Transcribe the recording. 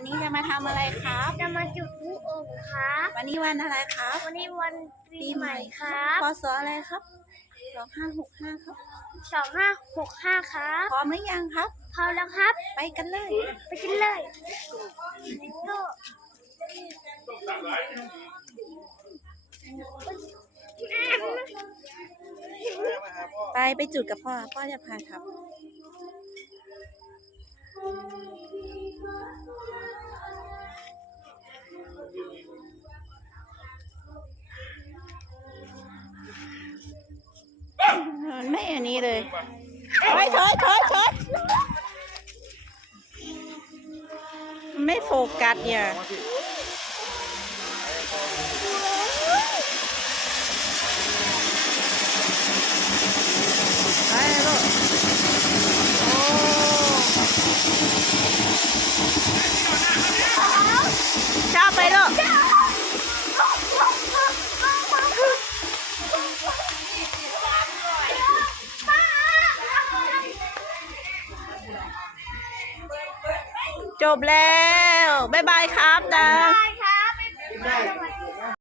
วันนี้จะมาทำอะไรครับ จะมาจุดพลุองครับ วันนี้วันอะไรครับ วันนี้วันปีใหม่ครับพศอะไรครับสองห้าหกห้าครับสองห้าหกห้าครับพร้อมหรือยังครับพร้อมแล้วครับ ไปกันเลย ไปกันเลยก็ไปไปจุดกับพ่อ พ่อจะพาครับ ไม่อันนี้เลยถอยถอยถอยถอยมันไม่โฟกัสเนี่ยไปลูกโอ้ชอบไปลูก จบแล้ว บ๊ายบายครับตาได้ครับ